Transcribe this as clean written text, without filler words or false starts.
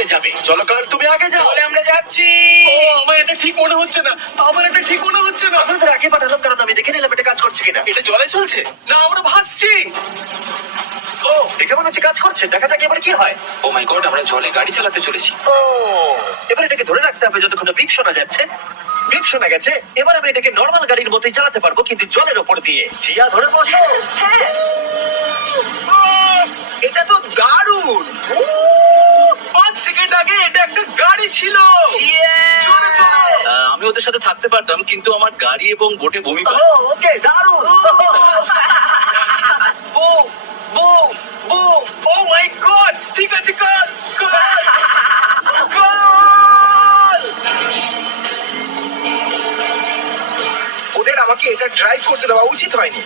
হয়ে যাবে। চলো কাল তুমি আগে যাও। তাহলে আমরা যাচ্ছি। ও আমার এটা ঠিক মনে হচ্ছে না, আমার এটা ঠিক মনে হচ্ছে না। আপনাদের আগে পাঠালাম কারণ আমি দেখে নিলাম এটা কাজ করছে কিনা। এটা জলে চলছে না, আমরা ভাসছি। ও দেখে মনে হচ্ছে কাজ করছে, দেখা যাক এবার কি হয়। ও মাই গড, আমরা জলে গাড়ি চালাতে চলেছি। ও এবার এটাকে ধরে রাখতে হবে যতক্ষণ না বিপ শোনা যাচ্ছে। বিপ শোনা গেছে, এবার আমি এটাকে নর্মাল গাড়ির মতোই চালাতে পারবো কিন্তু জলের ওপর দিয়ে। ঠিয়া ধরে বসো। এটা তো দারুণ। 5 সেকেন্ড আগে এটা একটা গাড়ি ছিল। জোরে চলো। আমি ওদের সাথে থাকতে পারতাম কিন্তু আমার গাড়ি এবং বোটে বমি পায়। ওকে দারুণ। Boom boom boom. Oh my god, ঠিক আছে, কর কর কর। ওদের আমাকে এটা ড্রাইভ করতে দেওয়া উচিত হয়নি।